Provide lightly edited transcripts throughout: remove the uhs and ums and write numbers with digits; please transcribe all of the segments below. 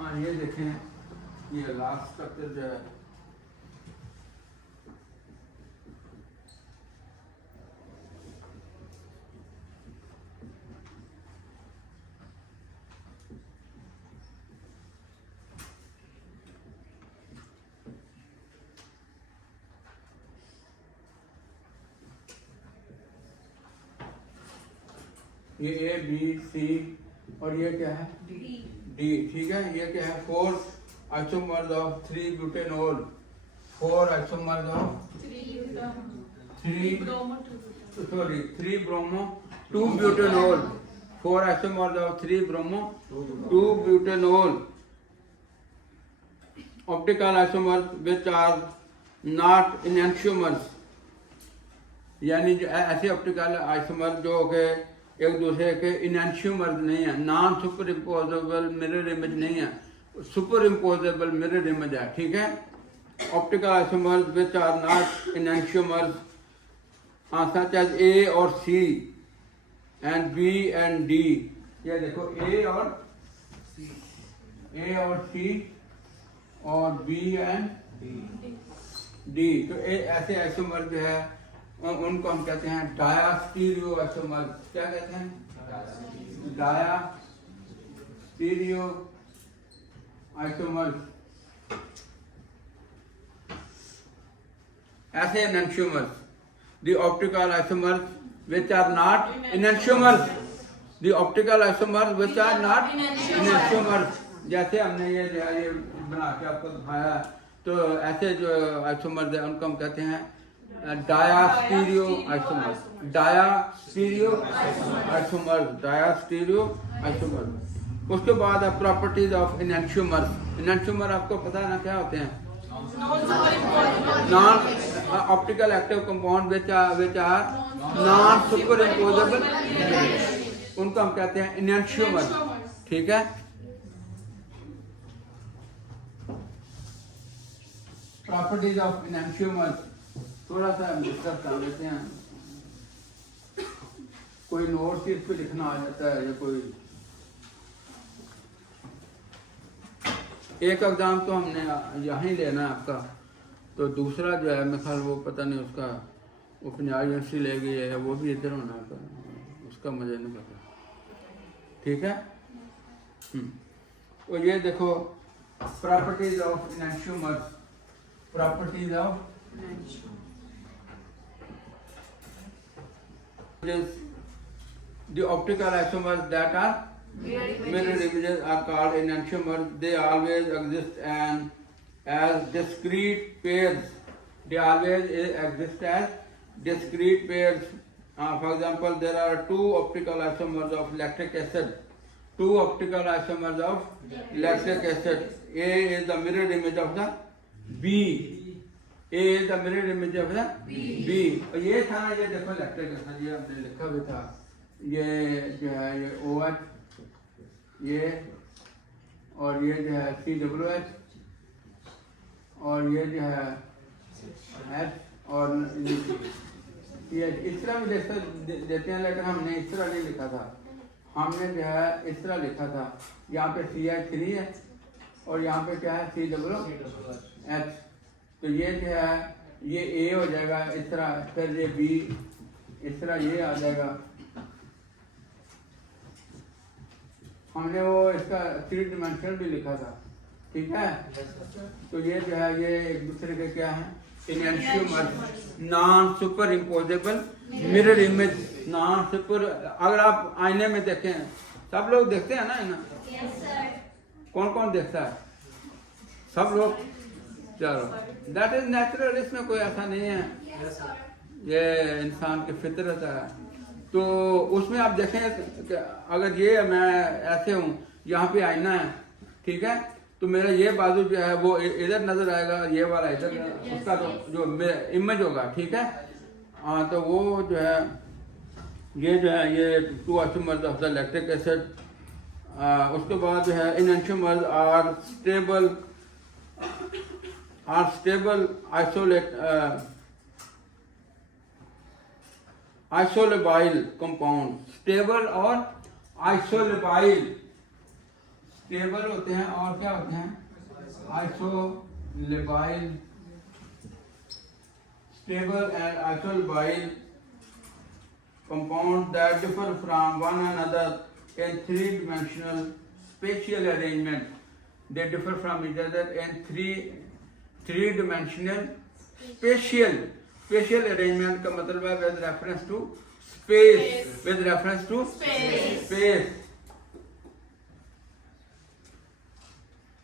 हाँ ये देखें, ये लास्ट स्ट्रक्चर जो है ये ए बी सी और ये क्या है डी, ठीक है। ये क्या है 4 isomers of 3 butanol, 4 isomers of 3 bromo 2 butanol, 4 isomers of 3 bromo 2 butanol, optical isomers which are not enantiomers, यानी जो ऐसे ऑप्टिकल आइसोमर जो कि एक दूसरे के एनेंटियोमर्स नहीं है, non superimposable mirror image नहीं है, सुपर इम्पोजेबल मिरर इमेज है, ठीक है। Optical isomers which are not enantiomers such as A और C and B and D. ये देखो ए और सी और बी एंड डी, तो ऐसे आइसोमर जो है उनको हम कहते हैं डायास्टीरियो आइसोमर। क्या कहते हैं? डायास्टीरियो आइसोमर। ऐसे enantiomers, the optical isomers which are not enantiomers, the optical isomers which are not enantiomers, जैसे हमने ये बना के आपको दिखाया, तो ऐसे जो आइसोमर्स है उनको हम कहते हैं डायास्टीरियो आइसोमर्स, डायास्टीरियो आइसोमर्स, डायास्टीरियो आइसोमर्स। उसके बाद है प्रॉपर्टीज ऑफ एनेंटियोमर्स। एनेंटियोमर आपको पता है ना क्या होते हैं? Non optical active compound which are non superimposable, उनको हम कहते हैं एनेंटियोमर्स, ठीक है। प्रॉपर्टीज ऑफ एनेंटियोमर्स थोड़ा सा हम डिस्कस कर लेते हैं। कोई नोट इस पे लिखना आ जाता है या कोई एक एग्जाम तो हमने यहाँ ही लेना है आपका, तो दूसरा जो है मेरे ख्याल वो पता नहीं उसका वो पंजाब यूनिवर्सिटी ले गई है या वो भी इधर होना है, उसका मुझे नहीं पता, ठीक है। तो ये देखो properties of enantiomers, properties of the optical isomers that are mirror images are called enantiomers. They always exist and as discrete pairs. They always exist as discrete pairs. For example, there are 2 optical isomers of lactic acid. 2 optical isomers of lactic acid. A is the mirror image of the B. A is the mirror image of the B. और ये था ना, ये देखो lactic acid, ये हमने लिखा भी था, ये जो है ये OH, ये और ये जो है COH और ये जो है H और ये इस तरह भी देते हैं, लेकिन हमने इस तरह नहीं लिखा था, हमने जो है इस तरह लिखा था। यहाँ पे CH3 है और यहाँ पे क्या है COH, तो ये जो है ये A हो जाएगा इस तरह, फिर ये B इस तरह ये आ जाएगा। हमने वो इसका 3 डिमेंशनल भी लिखा था, ठीक है। तो ये जो है ये एक दूसरे के क्या है enantiomers, non superimposable mirror image, non super. अगर आप आईने में देखें, सब लोग देखते हैं ना, कौन कौन देखता है? सब लोग, चलो दैट इज नेचुरल, इसमें कोई ऐसा नहीं है, ये इंसान की फितरत है। तो उसमें आप देखें अगर ये मैं ऐसे हूँ, यहाँ पे आईना है, ठीक है, तो मेरा ये बाजू जो है वो इधर नजर आएगा, ये वाला इधर, उसका तो जो इमेज होगा, ठीक है। तो वो जो है ये जो है ये 2 isomers of the lactic acid. उसके बाद जो है enantiomers are stable isolabile compound, stable और isolabile स्टेबल होते हैं और क्या होते हैं isolable, stable and isolable compounds that differ from one another in three-dimensional spatial arrangement. They differ from each other in three-dimensional spatial arrangement का मतलब है with reference to space, with reference to space.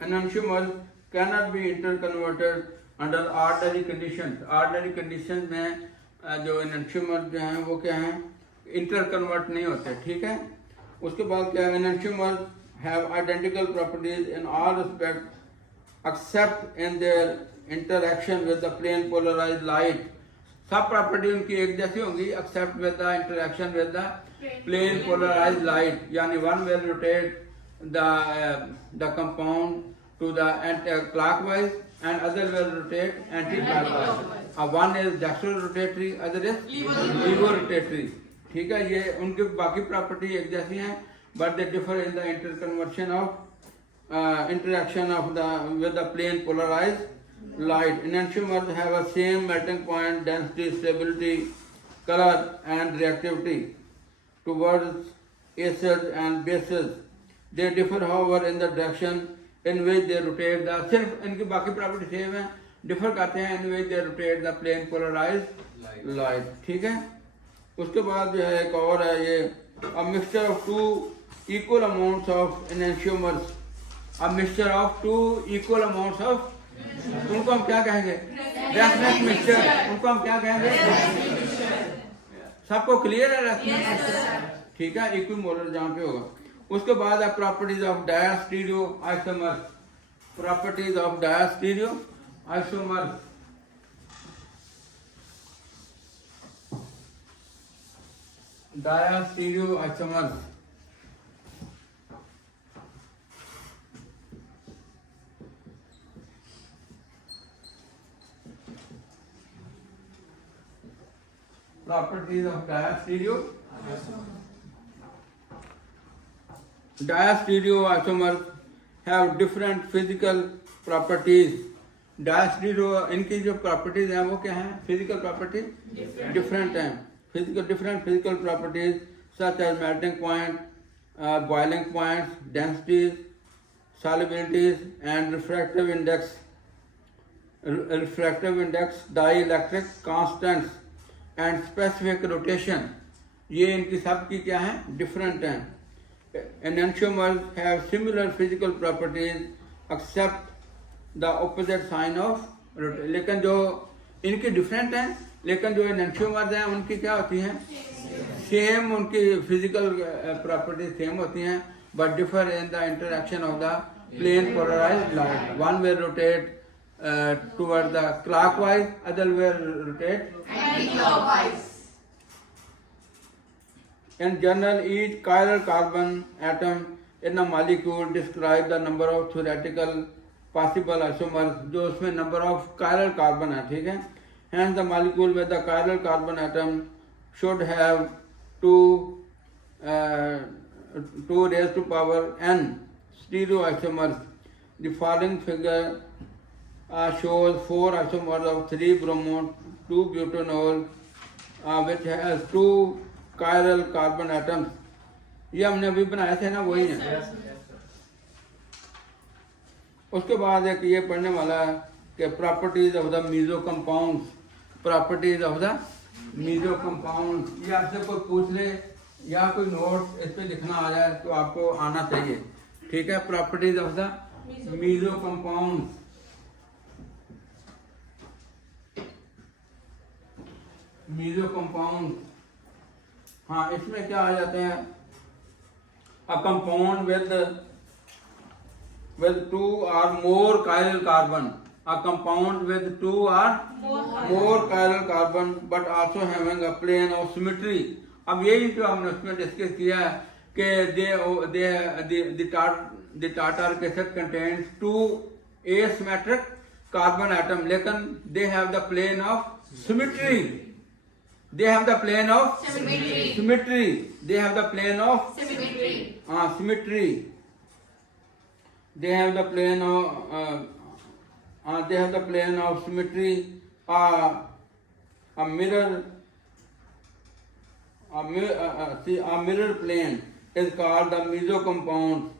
Enantiomers cannot be interconverted under ordinary conditions. Ordinary conditions में जो enantiomers जो हैं वो क्या हैं, इंटर कन्वर्ट नहीं होते, ठीक है। उसके बाद क्या है, enantiomers have identical properties in all respects except in their interaction with the plane polarized light. सब प्रॉपर्टी उनकी एक जैसी होंगी except with the interaction with the plane polarized light, यानी one will rotate the compound to the anti-clockwise and other will rotate anti-clockwise. One is dextro-rotatory, other is levo-rotatory. ठीक है, ये उनकी बाकी प्रॉपर्टी एक जैसी हैं, but they differ in the interconversion of interaction of with the plane polarized light. Enantiomers have a same melting point, density, stability, color, and reactivity towards acids and bases. They differ, however, in the direction in which they rotate the, सिर्फ इनकी बाकी property same है, differ करते हैं in which they rotate the plane polarized light. ठीक है, उसके बाद जो है एक और है ये a mixture of two equal amounts of enantiomers, a mixture of two equal amounts of, उनको हम क्या कहेंगे, रेफरेंस मिक्सचर, उनको हम क्या कहेंगे, सबको क्लियर है रेफरेंस मिक्सचर, ठीक है, इक्विमोलर जहाँ पे होगा। उसके बाद है properties of diastereo isomers, properties of diastereo isomers. Diastereo isomers properties of diastereoisomers have different physical properties. Diastereo इनकी जो properties हैं वो क्या हैं, physical properties different हैं, different physical properties such as melting point, boiling points, densities, solubilities, and refractive index, dielectric constants, and specific rotation. ये इनकी सब की क्या है, different हैं. Enantiomers have similar physical properties except the opposite sign of rotation. लेकिन जो इनकी different हैं, लेकिन जो enantiomers हैं उनकी क्या होती हैं, same, उनकी physical properties same होती हैं, but differ in the interaction of the plane polarized light. One will rotate toward the clockwise, other will rotate anti-clockwise. In general, each chiral carbon atom in a molecule describes the number of theoretical possible isomers, जो उसमें number of chiral carbon है, ठीक है. Hence, the molecule with the chiral carbon atom should have 2 raised to power n stereoisomers. The following figure shows 4 isomers of 3 bromone, 2 butanol, which has 2 chiral carbon atoms. ये हमने अभी बनाए थे ना, वही है. उसके बाद एक ये पढ़ने वाला है कि properties of the meso compounds, properties of the meso compounds. ये आपसे कोई पूछ ले या कोई नोट इस पे लिखना आ जाए तो आपको आना चाहिए, ठीक है. Properties of the meso compounds. Meso compound, हाँ, इसमें क्या आ जाते हैं, a compound with 2 or more chiral carbon, a compound with 2 or more chiral carbon but also having a plane of symmetry. अब यही जो हमने उसमें डिस्कस किया है कि the tartaric acid contains 2 asymmetric carbon atom, लेकिन they have the plane of symmetry. They have the plane of symmetry. They have the plane of symmetry. they have the plane of symmetry. A mirror a mirror plane is called the mesocompound.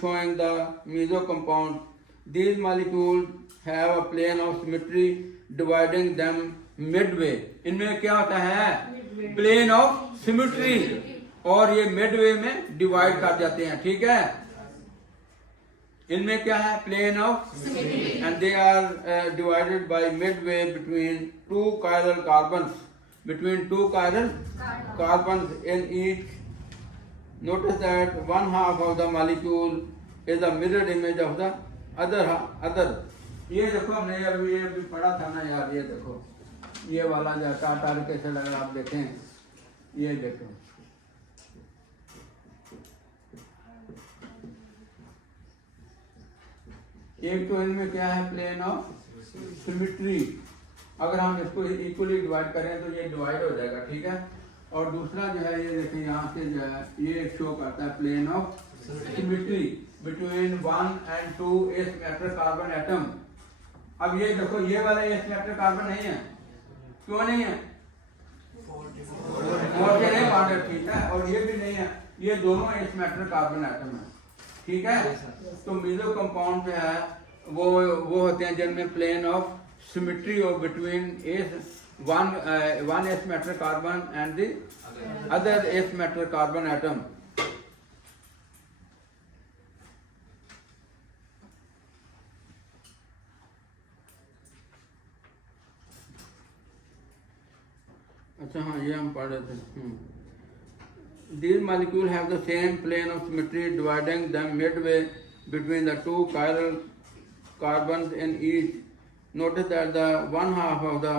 Showing the mesocompound. These molecules have a plane of symmetry dividing them midway. इनमें क्या होता है? Plane of symmetry, और ये Midway में divide कर जाते हैं, ठीक है। इनमें क्या है? Plane of symmetry, and they are divided by midway between two chiral carbons in each. Notice that one half of the molecule is a mirror image of the other. ये देखो, हमने अभी पढ़ा था ना यार, ये देखो ये वाला जो टाटा कैसे लगा, आप देखें, ये देखो, एक तो इनमें क्या है? Plane of symmetry. अगर हम इसको इक्वली डिवाइड करें तो ये डिवाइड हो जाएगा, ठीक है। और दूसरा जो है, ये देखिए यहाँ से जो है ये शो करता है plane of symmetry between 1 and 2 s matter carbon atom. अब ये देखो, ये वाला s matter कार्बन नहीं है, क्यों नहीं है? 4 से नहीं बॉन्डेड, ठीक है। और ये भी नहीं है, ये दोनों s matter कार्बन एटम है, ठीक है। तो मेसो कंपाउंड जो है वो होते हैं जिनमें प्लेन ऑफ सिमेट्री हो between one s matter carbon and the other s matter carbon atom. अच्छा हाँ, ये हम पढ़ रहे थे। These molecules have the same plane of symmetry dividing them midway between the two chiral carbons in each. Notice that the one half of the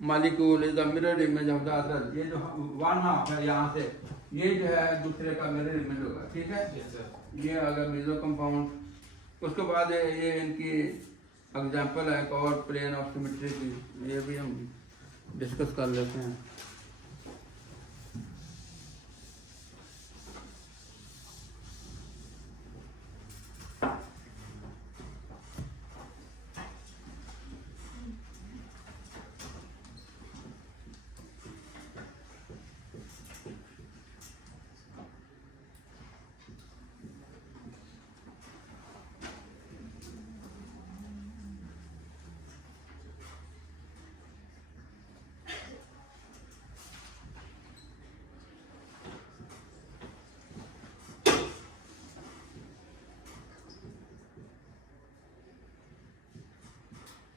molecule is the mirror image of the other. ये जो one half है यहाँ से, ये जो है दूसरे का mirror image होगा, ठीक है। ये अगर मेसो कंपाउंड। उसके बाद ये इनकी एग्जाम्पल है एक और प्लेन ऑफ सिमेट्री की, ये भी हम डिस्कस कर लेते हैं।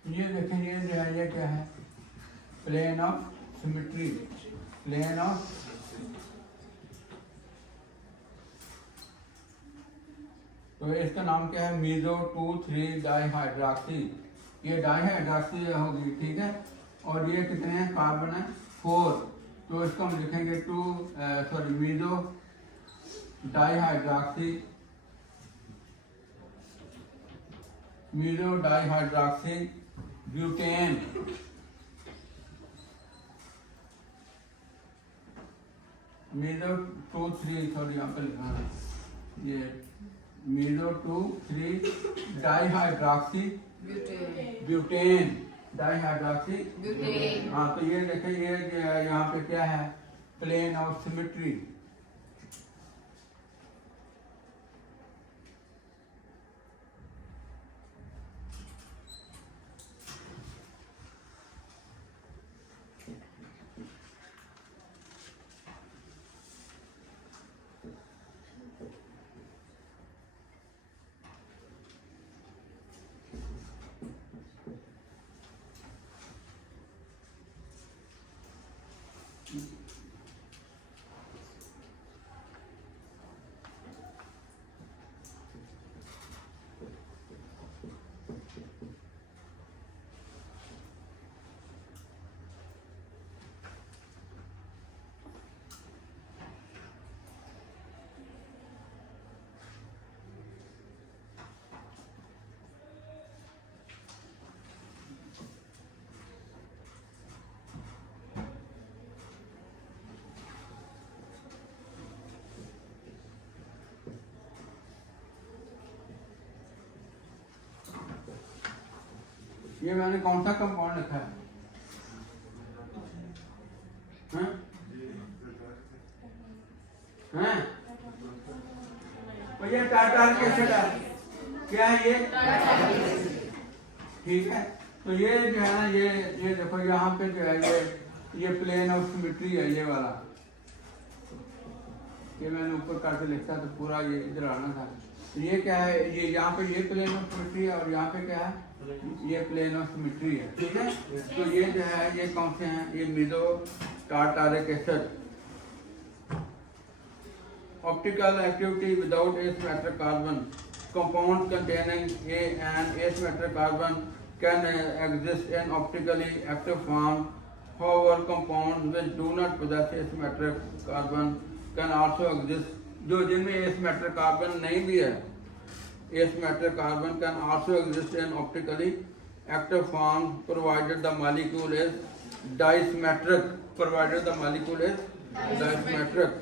ये देखें, ये जो है ये क्या है? Plane of symmetry, plane of तो इसका नाम क्या है? Meso 2,3 dihydroxy. ये डाइहाइड्रॉक्सी होगी, ठीक है। और ये कितने हैं? कार्बन है 4, तो इसको हम लिखेंगे मीजो डाइहाइड्रॉक्सी, ब्यूटेन। मीजो 2,3 यहाँ पे लिखा है, ये meso 2,3 dihydroxy butane, dihydroxy butane. हाँ, तो ये देखें, ये यहाँ पे क्या है? Plane of symmetry. ये मैंने कौन सा कंपाउंड लिखा है? हैं? हैं? और ये टार्टारिक एसिड है, क्या है ये? ठीक है, तो ये जो है ना, ये देखो यहाँ पे जो है ये प्लेन ऑफ सिमेट्री है, ये वाला, ये मैंने ऊपर करके लिखा तो पूरा ये इधर आना था। तो ये क्या है, ये यहाँ पे ये प्लेन ऑफ सिमेट्री है और यहाँ पे क्या है, ये प्लेन ऑफ सिमेट्री है। ठीक है, तो ये जो है ये कौन से हैं, ये meso tartaric acid. Optical activity without asymmetric carbon, compounds containing an asymmetric carbon can exist in optically active form. However, compounds which do not possess asymmetric carbon can also exist. जो जिनमें asymmetric carbon नहीं भी है, asymmetric carbon can also exist in optically active form provided the molecule is disymmetric. Provided the molecule is disymmetric.